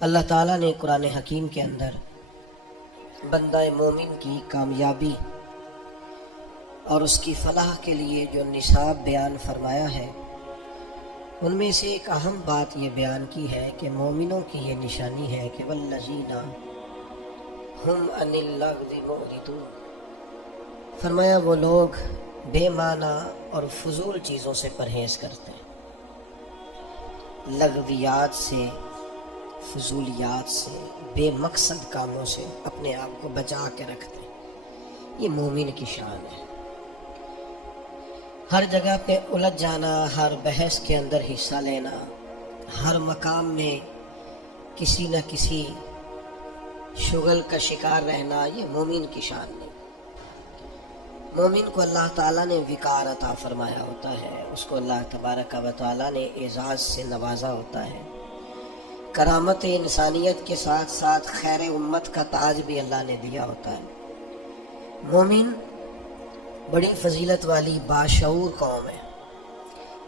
اللہ تعالیٰ نے قرآن حکیم کے اندر بندہ مومن کی کامیابی اور اس کی فلاح کے لیے جو نصاب بیان فرمایا ہے، ان میں سے ایک اہم بات یہ بیان کی ہے کہ مومنوں کی یہ نشانی ہے کہ والذین ہم عن اللغو معرضون، فرمایا وہ لوگ بے معنی اور فضول چیزوں سے پرہیز کرتے ہیں، لغویات سے، فضولیات سے، بے مقصد کاموں سے اپنے آپ کو بچا کے رکھتے ہیں۔ یہ مومن کی شان ہے۔ ہر جگہ پہ الجھ جانا، ہر بحث کے اندر حصہ لینا، ہر مقام میں کسی نہ کسی شغل کا شکار رہنا، یہ مومن کی شان نہیں۔ مومن کو اللہ تعالیٰ نے وقار عطا فرمایا ہوتا ہے، اس کو اللہ تبارک و تعالیٰ نے اعزاز سے نوازا ہوتا ہے، کرامت انسانیت کے ساتھ ساتھ خیر امت کا تاج بھی اللہ نے دیا ہوتا ہے۔ مومن بڑی فضیلت والی باشعور قوم ہے،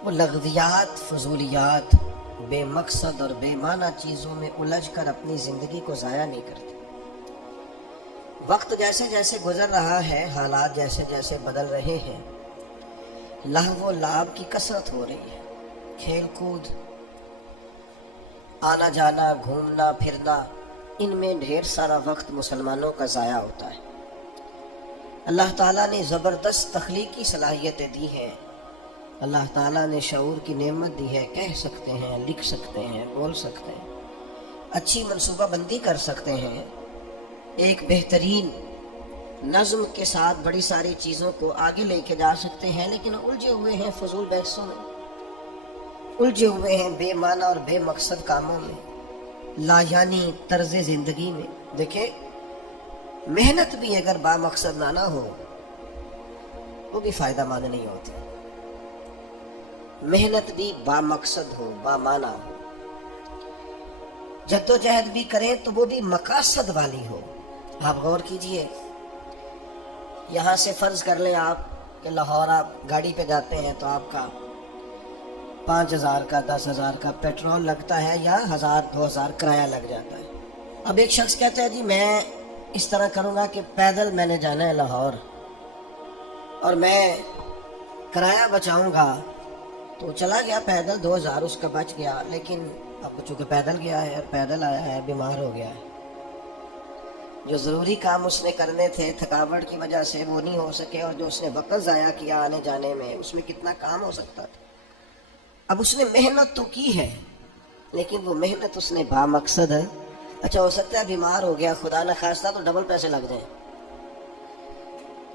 وہ لغویات، فضولیات، بے مقصد اور بے معنی چیزوں میں الجھ کر اپنی زندگی کو ضائع نہیں کرتے۔ وقت جیسے جیسے گزر رہا ہے، حالات جیسے جیسے بدل رہے ہیں، لہو و لعب کی کثرت ہو رہی ہے، کھیل کود، آنا جانا، گھومنا پھرنا، ان میں ڈھیر سارا وقت مسلمانوں کا ضائع ہوتا ہے۔ اللہ تعالیٰ نے زبردست تخلیقی صلاحیتیں دی ہیں، اللہ تعالیٰ نے شعور کی نعمت دی ہے، کہہ سکتے ہیں، لکھ سکتے ہیں، بول سکتے ہیں، اچھی منصوبہ بندی کر سکتے ہیں، ایک بہترین نظم کے ساتھ بڑی ساری چیزوں کو آگے لے کے جا سکتے ہیں، لیکن الجھے ہوئے ہیں فضول بحثوں میں، الجھے ہوئے ہیں بے معنی اور بے مقصد کاموں میں، لا یعنی طرز زندگی میں۔ دیکھیں، محنت بھی اگر با مقصد نہ ہو وہ بھی فائدہ مند نہیں ہوتی۔ محنت بھی با مقصد ہو، با معنی ہو، جدوجہد بھی کریں تو وہ بھی مقاصد والی ہو۔ آپ غور کیجئے، یہاں سے فرض کر لیں آپ کہ لاہور آپ گاڑی پہ جاتے ہیں تو آپ کا 5,000 کا 10,000 کا پیٹرول لگتا ہے یا 1,000 2,000 کرایہ لگ جاتا ہے۔ اب ایک شخص کہتا ہے جی میں اس طرح کروں گا کہ پیدل میں نے جانا ہے لاہور اور میں کرایہ بچاؤں گا، تو چلا گیا پیدل، 2,000 اس کا بچ گیا، لیکن اب چونکہ پیدل گیا ہے، پیدل آیا ہے، بیمار ہو گیا ہے، جو ضروری کام اس نے کرنے تھے تھکاوٹ کی وجہ سے وہ نہیں ہو سکے، اور جو اس نے وقت ضائع کیا آنے جانے میں، اس میں کتنا کام ہو سکتا تھا۔ اب اس نے محنت تو کی ہے، لیکن وہ محنت اس نے با مقصد ہے۔ اچھا، ہو سکتا ہے بیمار ہو گیا، خدا نہ خواستہ، تو ڈبل پیسے لگ جائیں۔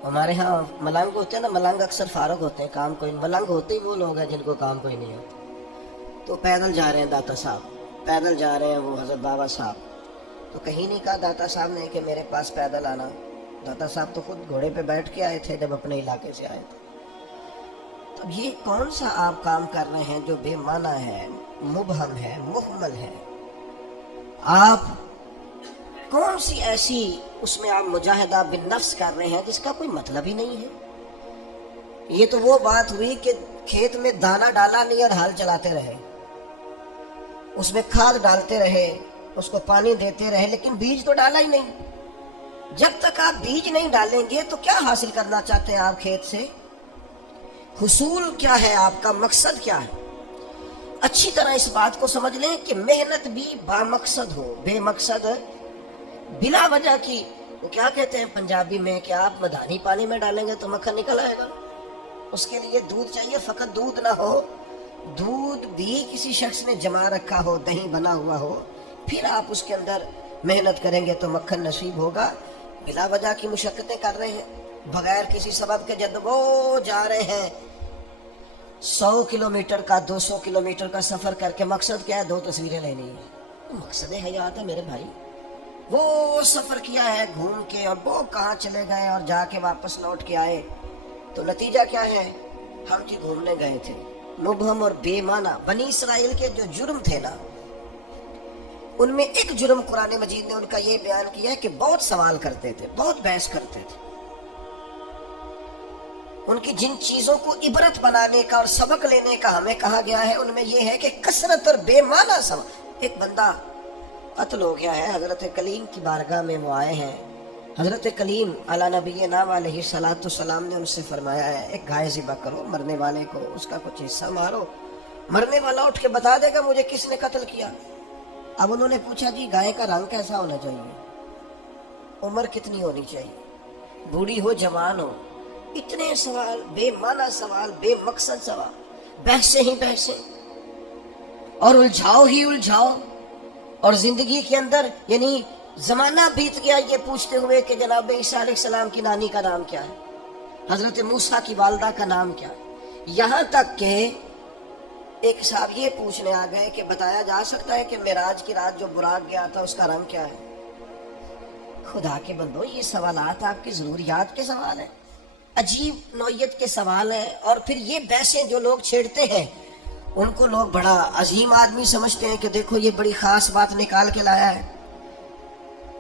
ہمارے ہاں ملنگ ہوتے ہیں نا، ملنگ اکثر فارغ ہوتے ہیں، کام کوئی، ملنگ ہوتے ہی وہ لوگ ہیں جن کو کام کوئی نہیں ہوتا۔ تو پیدل جا رہے ہیں داتا صاحب، پیدل جا رہے ہیں وہ حضرت بابا صاحب، تو کہیں نہیں کہا داتا صاحب نے کہ میرے پاس پیدل آنا۔ داتا صاحب تو خود گھوڑے پہ بیٹھ کے آئے تھے جب اپنے علاقے سے آئے تھے۔ تو یہ کون سا آپ کام کر رہے ہیں جو بے معنی ہے، مبہم ہے، مہمل ہے؟ آپ کون سی ایسی اس میں آپ مجاہدہ بالنفس کر رہے ہیں جس کا کوئی مطلب ہی نہیں ہے؟ یہ تو وہ بات ہوئی کہ کھیت میں دانہ ڈالا نہیں اور ہل چلاتے رہے، اس میں کھاد ڈالتے رہے، اس کو پانی دیتے رہے، لیکن بیج تو ڈالا ہی نہیں۔ جب تک آپ بیج نہیں ڈالیں گے تو کیا حاصل کرنا چاہتے ہیں آپ کھیت سے؟ حصول کیا ہے آپ کا، مقصد کیا ہے؟ اچھی طرح اس بات کو سمجھ لیں کہ محنت بھی با مقصد ہو، بے مقصد بلا وجہ کی، وہ کیا کہتے ہیں پنجابی میں کہ آپ مدھانی پانی میں ڈالیں گے تو مکھن نکل آئے گا، اس کے لیے دودھ چاہیے، فقط دودھ نہ ہو، دودھ بھی کسی شخص نے جما رکھا ہو، دہی بنا ہوا ہو، پھر آپ اس کے اندر محنت کریں گے تو مکھن نصیب ہوگا۔ بلا وجہ کی مشقتیں کر رہے ہیں، بغیر کسی سبب کے جد وہ جا رہے ہیں 100 کلومیٹر کا، 200 کلومیٹر کا سفر کر کے، مقصد کیا ہے؟ 2 تصویریں لینی ہے۔ مقصد حیات ہے میرے بھائی، وہ سفر کیا ہے گھوم کے، اور وہ کہاں چلے گئے اور جا کے واپس لوٹ کے آئے، تو نتیجہ کیا ہے؟ ہم جی گھومنے گئے تھے۔ مبہم اور بے معنی بنی اسرائیل کے جو جرم تھے نا، ان میں ایک جرم قرآن مجید نے ان کا یہ بیان کیا ہے کہ بہت سوال کرتے تھے، بہت بحث کرتے تھے۔ ان کی جن چیزوں کو عبرت بنانے کا اور سبق لینے کا ہمیں کہا گیا ہے، ان میں یہ ہے کہ کثرت اور بے معنی سوال۔ ایک بندہ قتل ہو گیا ہے. حضرت کلیم کی بارگاہ میں وہ آئے ہیں. حضرت کلیم علی نبی نام علیہ الصلوۃ والسلام نے ان سے فرمایا ہے ایک گائے ذبح کرو, مرنے والے کو اس کا کچھ حصہ مارو, مرنے والا اٹھ کے بتا دے گا مجھے کس نے قتل کیا. اب انہوں نے پوچھا جی گائے کا رنگ کیسا ہونا چاہیے, عمر کتنی ہونی چاہیے, بوڑھی ہو جوان ہو. اتنے سوال, بے معنی سوال, بے مقصد سوال, بحثیں ہی بحثیں اور الجھاؤ ہی الجھاؤ. اور زندگی کے اندر یعنی زمانہ بیت گیا یہ پوچھتے ہوئے کہ جناب عیسیٰ علیہ السلام کی نانی کا نام کیا ہے, حضرت موسیٰ کی والدہ کا نام کیا ہے. یہاں تک کہ ایک صاحب یہ پوچھنے آ گئے کہ بتایا جا سکتا ہے کہ معراج کی رات جو براق گیا تھا اس کا رنگ کیا ہے. خدا کے بندو, یہ سوالات آپ کی ضروریات کے سوال ہیں, عجیب نوعیت کے سوال ہیں. اور پھر یہ بحثیں جو لوگ چھیڑتے ہیں ان کو لوگ بڑا عظیم آدمی سمجھتے ہیں کہ دیکھو یہ بڑی خاص بات نکال کے لایا ہے.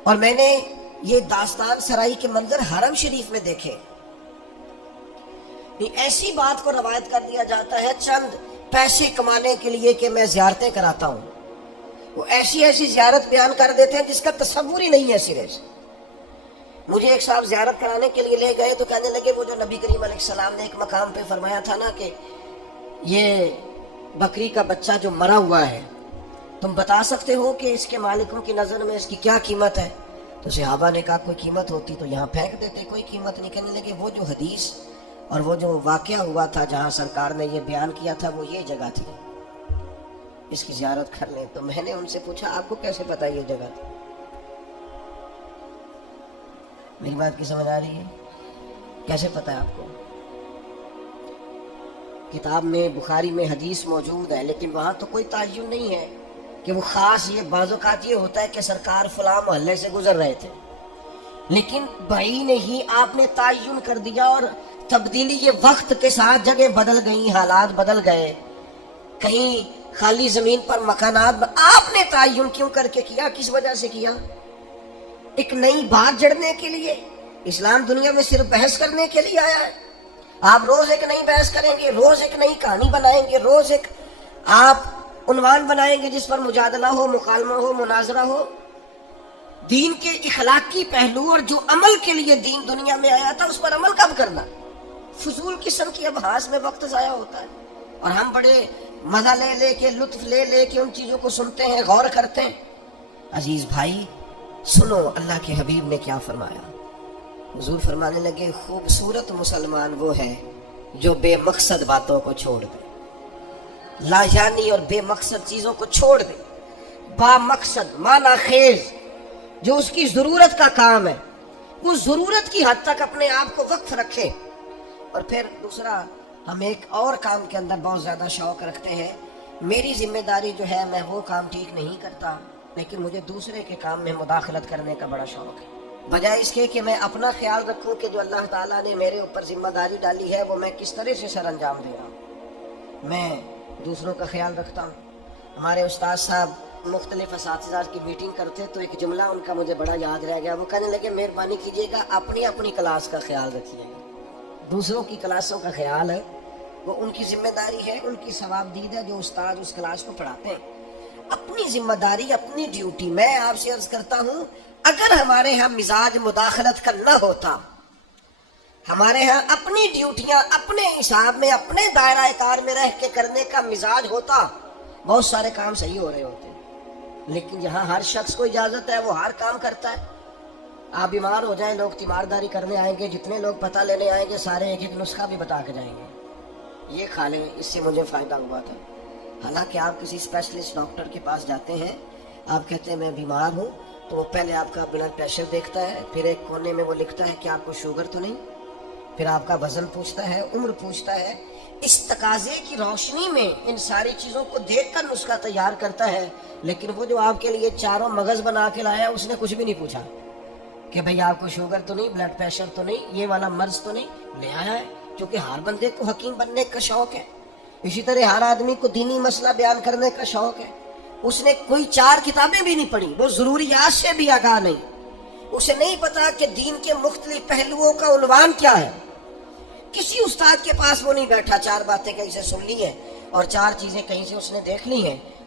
اور میں نے یہ داستان سرائی کے منظر حرم شریف میں دیکھے. ایسی بات کو روایت کر دیا جاتا ہے چند پیسے کمانے کے لیے کہ میں زیارتیں کراتا ہوں. وہ ایسی ایسی زیارت بیان کر دیتے ہیں جس کا تصور ہی نہیں ہے سرے سے. مجھے ایک صاحب زیارت کرانے کے لیے لے گئے تو کہنے لگے وہ جو نبی کریم علیہ السلام نے ایک مقام پہ فرمایا تھا نا کہ یہ بکری کا بچہ جو مرا ہوا ہے تم بتا سکتے ہو کہ اس کے مالکوں کی نظر میں اس کی کیا قیمت ہے. تو صحابہ نے کہا کوئی قیمت ہوتی تو یہاں پھینک دیتے, کوئی قیمت نہیں. کہنے لگے وہ جو حدیث اور وہ جو واقعہ ہوا تھا جہاں سرکار نے یہ بیان کیا تھا وہ یہ جگہ تھی, اس کی زیارت کر لیں. تو میں نے ان سے پوچھا آپ کو کیسے پتا یہ جگہ تھی. میری بات کی سمجھ آ رہی ہے, کیسے پتا ہے آپ کو. کتاب میں بخاری میں حدیث موجود ہے لیکن وہاں تو کوئی تعین نہیں ہے کہ وہ خاص. یہ بعض اوقات یہ ہوتا ہے کہ سرکار فلاں محلے سے گزر رہے تھے لیکن بھائی نے ہی آپ نے تعین کر دیا اور تبدیلی یہ وقت کے ساتھ جگہ بدل گئی, حالات بدل گئے, کہیں خالی زمین پر مکانات. آپ نے تعین کیوں کر کے کیا, کس وجہ سے کیا؟ ایک نئی بات جڑنے کے لیے. اسلام دنیا میں صرف بحث کرنے کے لیے آیا ہے. آپ روز ایک نئی بحث کریں گے, روز ایک نئی کہانی بنائیں گے, روز ایک آپ عنوان بنائیں گے جس پر مجادلہ ہو, مکالمہ ہو, مناظرہ ہو. دین کے اخلاقی پہلو اور جو عمل کے لیے دین دنیا میں آیا تھا اس پر عمل کب کرنا. فضول قسم کی ابحاث میں وقت ضائع ہوتا ہے اور ہم بڑے مزہ لے لے کے, لطف لے لے کے ان چیزوں کو سنتے ہیں, غور کرتے ہیں. عزیز بھائی سنو اللہ کے حبیب نے کیا فرمایا. حضور فرمانے لگے خوبصورت مسلمان وہ ہے جو بے مقصد باتوں کو چھوڑ دے, لاجانی اور بے مقصد چیزوں کو چھوڑ دے, با مقصد معنی خیز جو اس کی ضرورت کا کام ہے وہ ضرورت کی حد تک اپنے آپ کو وقف رکھے. اور پھر دوسرا, ہم ایک اور کام کے اندر بہت زیادہ شوق رکھتے ہیں. میری ذمہ داری جو ہے میں وہ کام ٹھیک نہیں کرتا لیکن مجھے دوسرے کے کام میں مداخلت کرنے کا بڑا شوق ہے. بجائے اس کے کہ میں اپنا خیال رکھوں کہ جو اللہ تعالیٰ نے میرے اوپر ذمہ داری ڈالی ہے وہ میں کس طرح سے سر انجام دے رہا ہوں, میں دوسروں کا خیال رکھتا ہوں. ہمارے استاد صاحب مختلف اساتذہ کی میٹنگ کرتے تو ایک جملہ ان کا مجھے بڑا یاد رہ گیا. وہ کہنے لگے مہربانی کیجیے گا اپنی اپنی کلاس کا خیال رکھیے گا, دوسروں کی کلاسوں کا خیال ہے وہ ان کی ذمہ داری ہے, ان کی ثواب دید ہے جو استاد اس کلاس کو پڑھاتے ہیں. اپنی ذمہ داری, اپنی ڈیوٹی. میں آپ سے عرض کرتا ہوں اگر ہمارے ہاں مزاج مداخلت کا نہ ہوتا, ہمارے ہاں اپنی ڈیوٹیاں اپنے حساب میں اپنے دائرہ کار میں رہ کے کرنے کا مزاج ہوتا, بہت سارے کام صحیح ہو رہے ہوتے. لیکن یہاں ہر شخص کو اجازت ہے, وہ ہر کام کرتا ہے. آپ بیمار ہو جائیں, لوگ تیمارداری کرنے آئیں گے, جتنے لوگ پتہ لینے آئیں گے سارے ایک ایک نسخہ بھی بتا کے جائیں گے, یہ کھا لیں اس سے مجھے فائدہ ہوا تھا. حالانکہ آپ کسی اسپیشلسٹ ڈاکٹر کے پاس جاتے ہیں, آپ کہتے ہیں میں بیمار ہوں, تو وہ پہلے آپ کا بلڈ پریشر دیکھتا ہے, پھر ایک کونے میں وہ لکھتا ہے کہ آپ کو شوگر تو نہیں, پھر آپ کا وزن پوچھتا ہے, عمر پوچھتا ہے. اس تقاضے کی روشنی میں ان ساری چیزوں کو دیکھ کر نسخہ تیار کرتا ہے. لیکن وہ جو آپ کے لیے چاروں مغز بنا کے لایا اس نے کچھ بھی نہیں پوچھا کہ بھئی آپ کو شوگر تو نہیں, بلڈ پریشر تو نہیں, یہ والا مرض تو نہیں. لے آیا ہے کیونکہ ہر بندے کو حکیم بننے کا شوق ہے. اسی طرح ہر آدمی کو دینی مسئلہ بیان کرنے کا شوق ہے. اس نے کوئی 4 کتابیں بھی نہیں پڑھی, وہ ضروریات سے بھی آگاہ نہیں, اسے نہیں پتا کہ دین کے مختلف پہلوؤں کا عنوان کیا ہے. کسی استاد کے پاس وہ نہیں بیٹھا, 4 باتیں کہیں سے سن لی ہیں اور 4 چیزیں کہیں سے اس نے دیکھ لی ہیں,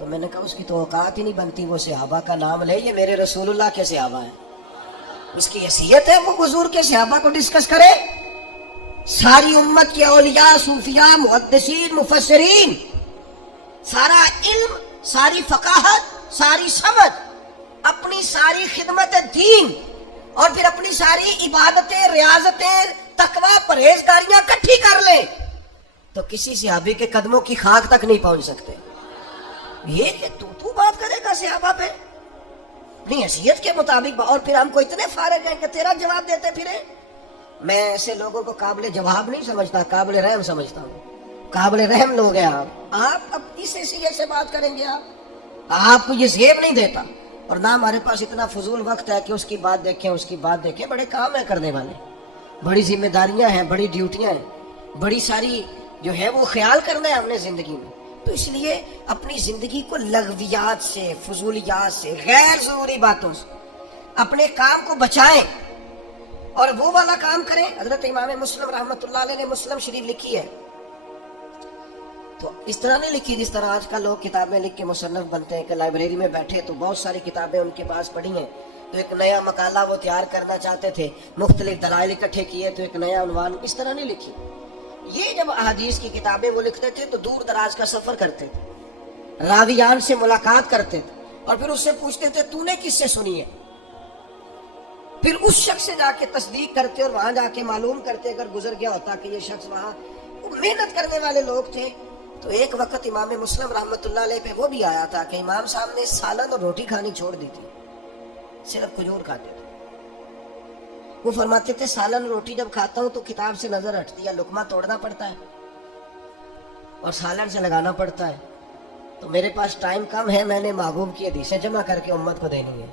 تو میں نے کہا اس کی تو اوقات ہی نہیں بنتی وہ صحابہ کا نام لے, یہ میرے رسول اللہ کے صحابہ ہیں, اس کی حیثیت ہے وہ حضور کے صحابہ کو ڈسکس کرے. ساری امت کے اولیاء, صوفیاء, محدثین, مفسرین, سارا علم, ساری فقاہت, ساری سمجھ, اپنی ساری خدمت دین اور پھر اپنی ساری عبادتیں, ریاضتیں, تقوی, پرہیزگاریاں اکٹھی کر لیں تو کسی صحابی کے قدموں کی خاک تک نہیں پہنچ سکتے. یہ کہ تو بات کرے گا صحابہ پہ اپنی حیثیت کے مطابق, اور پھر ہم کو اتنے فارغ ہیں کہ تیرا جواب دیتے پھرے. میں ایسے لوگوں کو قابل جواب نہیں سمجھتا, قابل رحم سمجھتا ہوں. قابل رحم لوگ ہیں آپ اب اس حیثیت سے بات کریں گے, آپ کو یہ زیب نہیں دیتا, اور نہ ہمارے پاس اتنا فضول وقت ہے کہ اس کی بات دیکھیں, اس کی بات دیکھیں. بڑے کام ہیں کرنے والے, بڑی ذمہ داریاں ہیں, بڑی ڈیوٹیاں ہیں, بڑی ساری جو ہے وہ خیال کرنا ہے ہم نے زندگی میں. تو اس لیے اپنی زندگی کو لغویات سے, فضولیات سے, غیر ضروری باتوں سے اپنے کام کو بچائیں اور وہ والا کام کریں. حضرت امام مسلم رحمۃ اللہ علیہ نے مسلم شریف لکھی ہے, تو اس طرح نہیں لکھی جس طرح آج کل لوگ کتابیں لکھ کے مصنف بنتے ہیں کہ لائبریری میں بیٹھے تو بہت ساری کتابیں ان کے پاس پڑھی ہیں, تو ایک نیا مقالہ وہ تیار کرنا چاہتے تھے, مختلف دلائل اکٹھے کیے تو ایک نیا عنوان. اس طرح نہیں لکھی. یہ جب احادیث کی کتابیں وہ لکھتے تھے تو دور دراز کا سفر کرتے تھے, راویان سے ملاقات کرتے تھے, اور پھر اس سے پوچھتے تھے تو نے کس سے سنی ہے, پھر اس شخص سے جا کے تصدیق کرتے اور وہاں جا کے معلوم کرتے. اگر گزر گیا ہوتا کہ یہ شخص وہاں, وہ محنت کرنے والے لوگ تھے. تو ایک وقت امام مسلم رحمۃ اللہ علیہ پہ وہ بھی آیا تھا کہ امام صاحب نے سالن اور روٹی کھانی چھوڑ دی تھی, صرف کھجور کھاتے تھے. وہ فرماتے تھے سالن روٹی جب کھاتا ہوں تو کتاب سے نظر ہٹتی ہے, لقمہ توڑنا پڑتا ہے اور سالن سے لگانا پڑتا ہے, تو میرے پاس ٹائم کم ہے, میں نے محبوب کی حدیثیں جمع کر کے امت کو دینی ہے,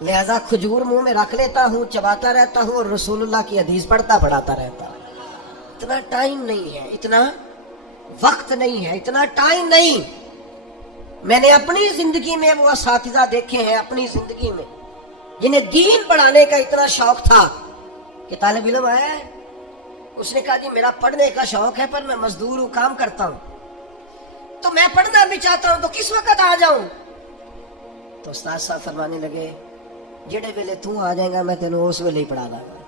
لہذا کھجور منہ میں رکھ لیتا ہوں, چباتا رہتا ہوں اور رسول اللہ کی حدیث پڑھاتا رہتا ہوں. اتنا ٹائم نہیں ہے, اتنا وقت نہیں ہے, اتنا ٹائم نہیں. میں نے اپنی زندگی میں وہ اساتذہ دیکھے ہیں, اپنی زندگی میں جنہیں دین پڑھانے کا اتنا شوق تھا کہ طالب علم آیا ہے, اس نے کہا جی میرا پڑھنے کا شوق ہے پر میں مزدور ہوں, کام کرتا ہوں, تو میں پڑھنا بھی چاہتا ہوں, تو کس وقت آ جاؤں؟ تو استاد صاحب فرمانے لگے جڑے ویلے تو آ جائے گا میں تینوں اس ویلے ہی پڑھا لاں گا.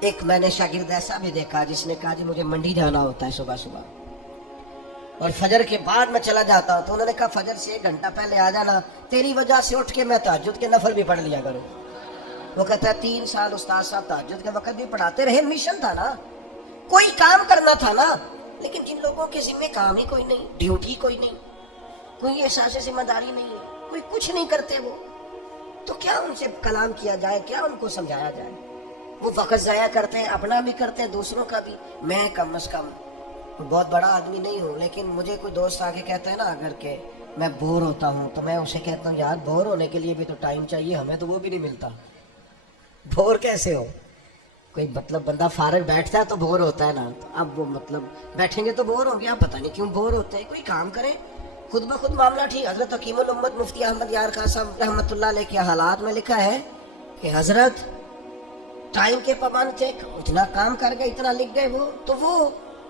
ایک میں نے شاگرد ایسا بھی دیکھا جس نے کہا جی مجھے منڈی جانا ہوتا ہے صبح صبح اور فجر کے بعد میں چلا جاتا ہوں, تو انہوں نے کہا فجر سے 1 گھنٹہ پہلے آ جانا, تیری وجہ سے اٹھ کے میں تہجد کے نفل بھی پڑھ لیا کروں. وہ کہتا ہے 3 سال استاد صاحب تہجد کے وقت بھی پڑھاتے رہے, مشن تھا نا, کوئی کام کرنا تھا نا. لیکن جن لوگوں کے ذمہ کام ہی کوئی نہیں, ڈیوٹی کوئی نہیں, کوئی احساس ذمہ داری نہیں ہے, کوئی کچھ نہیں کرتے, وہ تو کیا ان سے کلام کیا جائے, کیا ان کو سمجھایا جائے؟ وہ وقت ضائع کرتے ہیں, اپنا بھی کرتے ہیں, دوسروں کا بھی. میں کم از کم بہت بڑا آدمی نہیں ہوں, لیکن مجھے کوئی دوست آ کے کہتا ہے نا اگر کہ میں بور ہوتا ہوں, تو میں اسے کہتا ہوں یار بور ہونے کے لیے بھی تو ٹائم چاہیے, ہمیں تو وہ بھی نہیں ملتا. بور کیسے ہو؟ کوئی مطلب بندہ فارغ بیٹھتا ہے تو بور ہوتا ہے نا, اب وہ مطلب بیٹھیں گے تو بور ہوں گے, آپ پتہ نہیں کیوں بور ہوتے ہیں. کوئی کام کریں, خود بخود معاملہ ٹھیک. حضرت حکیم الامت مفتی احمد یار خان صاحب رحمۃ اللہ علیہ کے حالات میں لکھا ہے کہ حضرت ٹائم کے پابند تھے, اتنا کام کر گئے, اتنا لکھ گئے. وہ تو وہ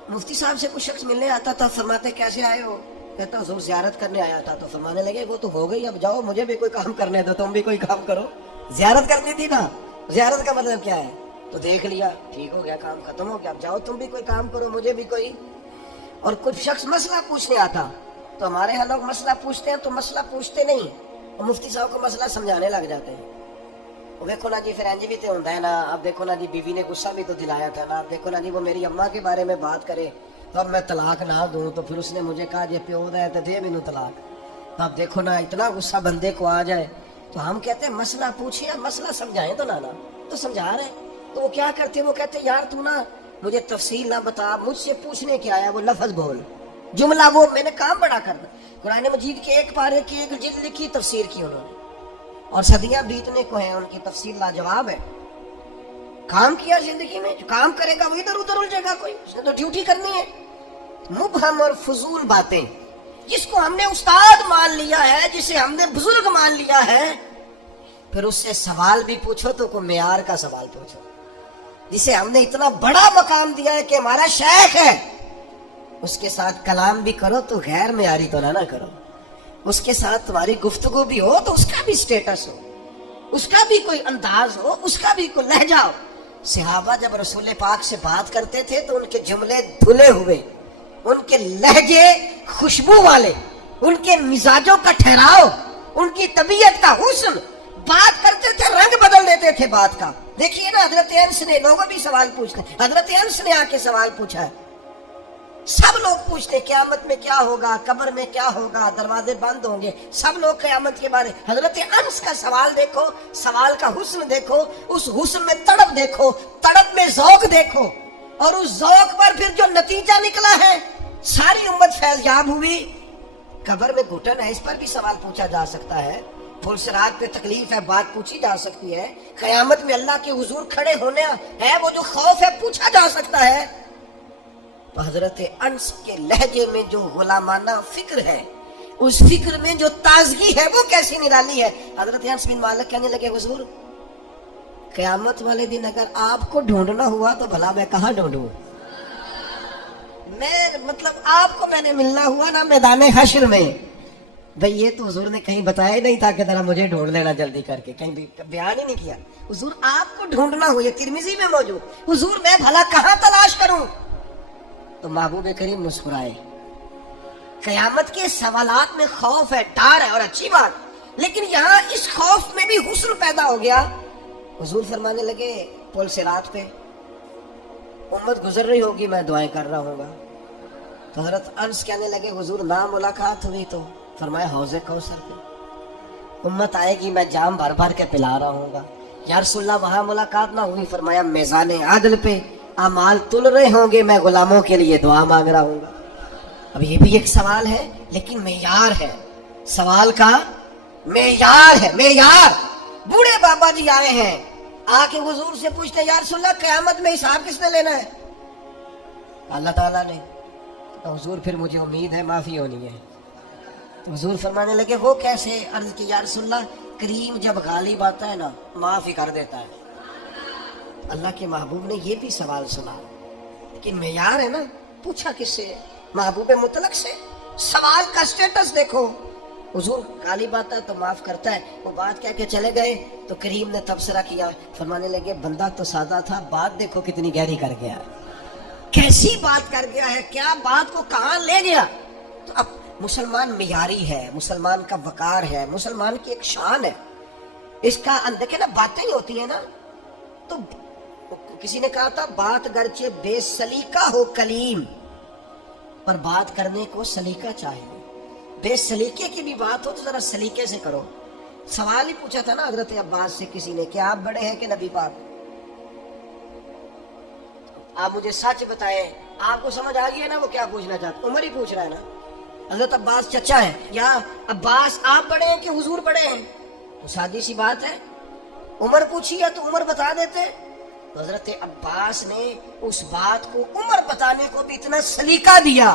مفتی صاحب سے کچھ شخص ملنے آتا تھا, فرماتے کیسے آئے ہو؟ کہتا حضور زیارت کرنے آیا تھا. تو فرمانے لگے وہ تو ہو گئی, اب جاؤ مجھے بھی کوئی کام کرنے دو, تم بھی کوئی کام کرو. زیارت کرنی تھی نا, زیارت کا مطلب کیا ہے؟ تو دیکھ لیا, ٹھیک ہو گیا, کام ختم ہو گیا, اب جاؤ تم بھی کوئی کام کرو, مجھے بھی کوئی. اور کچھ شخص مسئلہ پوچھنے آتا, تو ہمارے ہاں لوگ مسئلہ پوچھتے ہیں تو مسئلہ پوچھتے نہیں, اور مفتی صاحب کو مسئلہ سمجھانے لگ جاتے ہیں. دیکھو نا جی پھر انج بھی تو ہوتا ہے نا, اب دیکھو نا جی بیوی نے غصہ بھی تو دلایا تھا نا, اب دیکھو نا جی وہ میری اماں کے بارے میں بات کرے تو اب میں طلاق نہ دوں, تو پھر اس نے مجھے کہا جی پیو دا ہے تو دے مینوں طلاق. تو اب دیکھو نا اتنا غصہ بندے کو آ جائے, تو ہم کہتے ہیں مسئلہ پوچھیں, مسئلہ سمجھائیں تو نانا, تو سمجھا رہے ہیں. تو وہ کیا کرتے ہیں, وہ کہتے ہیں یار تو نا مجھے تفصیل نہ بتا, مجھ سے پوچھنے کیا آیا, وہ لفظ بول, جملہ وہ میں نے کام بڑا کرنا. قرآن مجید کے 1 پارے کی 1 جلد لکھی, تفسیر کی انہوں نے, اور صدیاں بیتنے کو ہیں, ان کی تفصیل لاجواب ہے. کام کیا زندگی میں, جو کام کرے گا وہ ادھر ادھر الجھے گا, کوئی اس نے تو ڈیوٹی کرنی ہے. مبہم اور فضول باتیں, جس کو ہم نے استاد مان لیا ہے, جسے ہم نے بزرگ مان لیا ہے, پھر اس سے سوال بھی پوچھو تو کوئی معیار کا سوال پوچھو. جسے ہم نے اتنا بڑا مقام دیا ہے کہ ہمارا شیخ ہے, اس کے ساتھ کلام بھی کرو تو غیر معیاری تو نہ کرو، اس کے ساتھ تمہاری گفتگو بھی ہو تو اس کا بھی سٹیٹس ہو، اس کا بھی کوئی انداز ہو، اس کا بھی کوئی لہجہ ہو۔ صحابہ جب رسول پاک سے بات کرتے تھے تو ان کے جملے دھلے ہوئے، ان کے لہجے خوشبو والے، ان کے مزاجوں کا ٹھہراؤ، ان کی طبیعت کا حسن، بات کرتے تھے رنگ بدل دیتے تھے بات کا۔ دیکھیے نا حضرت انس نے، لوگوں بھی سوال پوچھتے ہیں، حضرت انس نے آ کے سوال پوچھا ہے، سب لوگ پوچھتے قیامت میں کیا ہوگا، قبر میں کیا ہوگا، دروازے بند ہوں گے، سب لوگ قیامت کے بارے۔ حضرت انس کا سوال دیکھو، سوال کا حسن دیکھو، اس حسن میں تڑپ دیکھو، تڑپ میں ذوق دیکھو، اور اس ذوق پر پھر جو نتیجہ نکلا ہے، ساری امت فیض یاب ہوئی۔ قبر میں گھٹن ہے، اس پر بھی سوال پوچھا جا سکتا ہے، پل صراط پہ تکلیف ہے، بات پوچھی جا سکتی ہے، قیامت میں اللہ کے حضور کھڑے ہونے ہے، وہ جو خوف ہے پوچھا جا سکتا ہے۔ تو حضرت انس کے لہجے میں جو غلامانہ فکر ہے، اس فکر میں جو تازگی ہے، وہ کیسی نرالی ہے۔ حضرت انس بن مالک کہنے لگے، حضور قیامت والے دن اگر آپ کو ڈھونڈنا ہوا تو بھلا میں کہاں ڈھونڈوں؟ میں مطلب آپ کو میں نے ملنا ہوا نا میدان حشر میں، بھئی یہ تو حضور نے کہیں بتایا ہی نہیں تھا کہ ذرا مجھے ڈھونڈ لینا جلدی کر کے، کہیں بھی بیان ہی نہیں کیا۔ حضور آپ کو ڈھونڈنا ہو، یہ ترمذی میں موجود، حضور میں بھلا کہاں تلاش کروں؟ تو محبوب کریم مسکرائے۔ قیامت کے سوالات میں خوف ہے، ڈر ہے، اور اچھی بات، لیکن یہاں اس خوف میں بھی حسن پیدا ہو گیا۔ حضور فرمانے لگے، پل صراط پہ امت گزر رہی ہوگی، میں دعائیں کر رہا ہوں گا۔ تو حضرت انس کہنے لگے، حضور نہ ملاقات ہوئی تو؟ فرمایا حوض کوثر پہ امت آئے گی، میں جام بھر بھر کے پلا رہا ہوں گا۔ یا رسول اللہ وہاں ملاقات نہ ہوئی؟ فرمایا میزان عدل پہ اعمال تل رہے ہوں گے، میں غلاموں کے لیے دعا مانگ رہا ہوں گا۔ اب یہ بھی ایک سوال ہے، لیکن معیار ہے، سوال کا معیار ہے، معیار۔ بوڑھے بابا جی آئے ہیں، آ کے حضور سے پوچھتے ہیں، یا رسول اللہ قیامت میں حساب کس نے لینا ہے؟ اللہ تعالیٰ نے۔ تو حضور پھر مجھے امید ہے معافی ہونی ہے۔ تو حضور فرمانے لگے، وہ کیسے؟ عرض کی، یا رسول اللہ کریم جب غالب آتا ہے نا، معاف ہی کر دیتا ہے۔ اللہ کے محبوب نے یہ بھی سوال سنا، لیکن معیار ہے نا، پوچھا کس سے؟ محبوب مطلق سے۔ سوال کا سٹیٹس دیکھو، حضور غالب آتا ہے تو معاف کرتا ہے۔ وہ بات کہہ کے چلے گئے تو کریم نے تبصرہ کیا، فرمانے لگے بندہ تو سادہ تھا، بات دیکھو کتنی گہری کر گیا، کیسی بات کر گیا ہے، کیا بات کو کہاں لے گیا۔ تو اب مسلمان معیاری ہے، مسلمان کا وقار ہے، مسلمان کی ایک شان ہے، اس کا دیکھیں نا، باتیں ہی ہوتی ہیں نا۔ تو کسی نے کہا تھا، بات گرچہ بے سلیقہ ہو کلیم، پر بات کرنے کو سلیقہ چاہیے۔ بے سلیقے کی بھی بات ہو تو ذرا سلیقے سے کرو۔ سوال ہی پوچھا تھا نا حضرت عباس سے کسی نے، کہ آپ بڑے ہیں کہ نبی پاک؟ آپ مجھے سچ بتائیں، آپ کو سمجھ آ گیا نا وہ کیا پوچھنا چاہتا؟ عمر ہی پوچھ رہا ہے نا، حضرت عباس چچا ہے، یا عباس آپ بڑے ہیں کہ حضور بڑے ہیں؟ تو سادی سی بات ہے، عمر پوچھی ہے تو عمر بتا دیتے۔ تو حضرت عباس نے اس بات کو عمر بتانے کو بھی اتنا سلیقہ دیا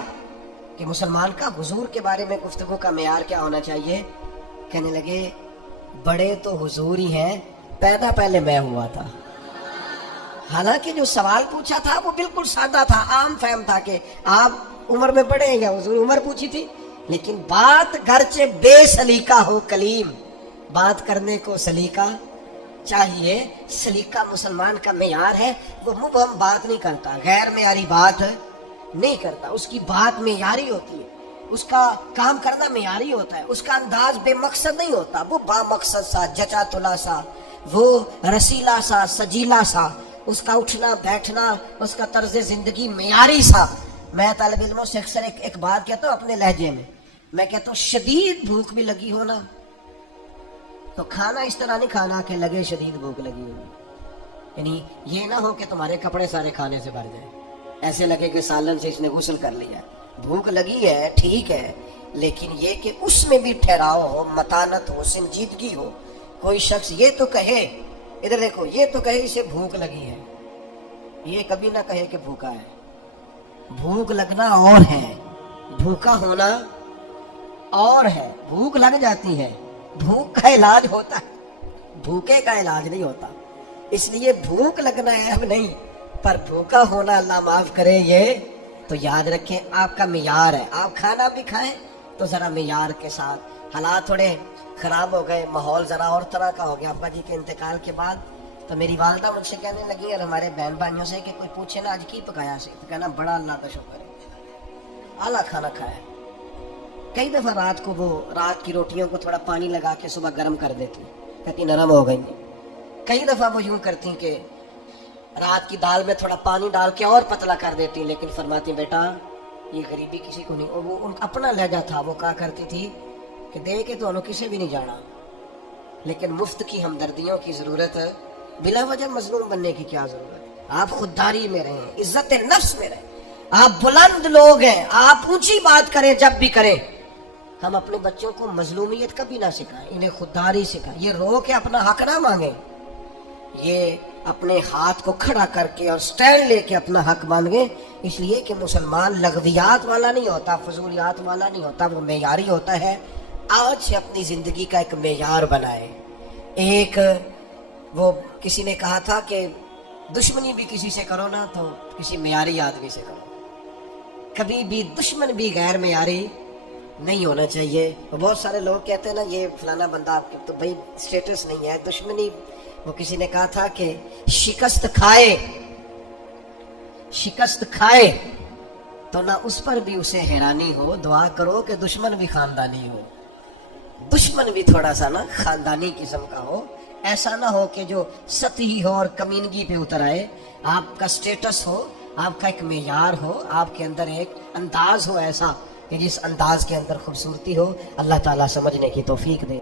کہ مسلمان کا حضور کے بارے میں گفتگو کا معیار کیا ہونا چاہیے۔ کہنے لگے، بڑے تو حضور ہی ہیں، پیدا پہلے میں ہوا تھا۔ حالانکہ جو سوال پوچھا تھا وہ بالکل سادہ تھا، عام فہم تھا کہ آپ عمر میں بڑے ہیں، یا حضور عمر پوچھی تھی، لیکن بات گرچہ بے سلیقہ ہو کلیم، بات کرنے کو سلیقہ چاہیے۔ سلیقہ مسلمان کا معیار ہے، وہ مبہم بات نہیں کرتا، غیر معیاری بات نہیں کرتا، اس کی بات معیاری ہوتی ہے، اس کا کام کرنا معیاری ہوتا ہے، اس کا انداز بے مقصد نہیں ہوتا، وہ با مقصد سا، جچا تلا سا، وہ رسیلا سا، سجیلا سا، اس کا اٹھنا بیٹھنا، اس کا طرز زندگی معیاری سا۔ میں طالب علموں سے اکثر ایک بات کہتا ہوں اپنے لہجے میں کہتا ہوں، شدید بھوک بھی لگی ہو نا تو کھانا اس طرح نہیں کھانا کہ لگے شدید بھوک لگی ہوگی، یعنی یہ نہ ہو کہ تمہارے کپڑے سارے کھانے سے بھر جائیں، ایسے لگے کہ سالن سے اس نے غسل کر لیا۔ بھوک لگی ہے ٹھیک ہے، لیکن یہ کہ اس میں بھی ٹھہراؤ ہو، متانت ہو، سنجیدگی ہو۔ کوئی شخص یہ تو کہے، ادھر دیکھو، یہ تو کہے اسے بھوک لگی ہے، یہ کبھی نہ کہے کہ بھوکا ہے۔ بھوک لگنا اور ہے، بھوکا ہونا اور ہے۔ بھوک لگ جاتی ہے، بھوک کا علاج ہوتا ہے، بھوکے کا علاج نہیں ہوتا۔ اس لیے بھوک لگنا عیب نہیں، پر بھوکا ہونا اللہ معاف کرے یہ تو یاد رکھیں آپ کا معیار ہے، آپ کھانا بھی کھائیں تو ذرا معیار کے ساتھ. حالات تھوڑے خراب ہو گئے، ماحول ذرا اور طرح کا ہو گیا ابا جی کے انتقال کے بعد. تو میری والدہ مجھ سے کہنے لگی اور ہمارے بہن بھائیوں سے کہ کوئی پوچھے نا آج کی پکایا سے، تو کہنا بڑا اللہ کا شکر ہے اعلیٰ کھانا کھایا. کئی دفعہ رات کی روٹیوں کو تھوڑا پانی لگا کے صبح گرم کر دیتی، کہتی نرم ہو گئی. کئی دفعہ وہ یوں کرتی کہ رات کی دال میں تھوڑا پانی ڈال کے اور پتلا کر دیتی، لیکن فرماتی بیٹا یہ غریبی کسی کو نہیں. اور وہ ان کا اپنا لہجہ تھا، وہ کہا کرتی تھی کہ دے کے تو انہوں کسی بھی نہیں جانا، لیکن مفت کی ہمدردیوں کی ضرورت ہے، بلا وجہ مظلوم بننے کی کیا ضرورت. آپ خودداری میں رہیں، عزت نفس میں رہیں، آپ بلند لوگ ہیں، آپ اونچی بات کریں جب بھی کریں. ہم اپنے بچوں کو مظلومیت کبھی نہ سکھائیں، انہیں خودداری سکھائیں. یہ رو کے اپنا حق نہ مانگیں، یہ اپنے ہاتھ کو کھڑا کر کے اور سٹینڈ لے کے اپنا حق مانگیں. اس لیے کہ مسلمان لغویات والا نہیں ہوتا، فضولیات والا نہیں ہوتا، وہ معیاری ہوتا ہے. آج سے اپنی زندگی کا ایک معیار بنائے. ایک وہ کسی نے کہا تھا کہ دشمنی بھی کسی سے کرو نا تو کسی معیاری آدمی سے کرو، کبھی بھی دشمن بھی غیر معیاری نہیں ہونا چاہیے. بہت سارے لوگ کہتے ہیں نا یہ فلانا بندہ آپ کے تو بھائی سٹیٹس نہیں ہے، دشمنی. وہ کسی نے کہا تھا کہ شکست کھائے تو نہ اس پر بھی اسے حیرانی ہو، دعا کرو کہ دشمن بھی خاندانی ہو، دشمن بھی تھوڑا سا نا خاندانی قسم کا ہو. ایسا نہ ہو کہ جو سطحی ہو اور کمینگی پہ اتر آئے. آپ کا سٹیٹس ہو، آپ کا ایک معیار ہو، آپ کے اندر ایک انداز ہو ایسا کہ جس انداز کے اندر خوبصورتی ہو. اللہ تعالیٰ سمجھنے کی توفیق دے.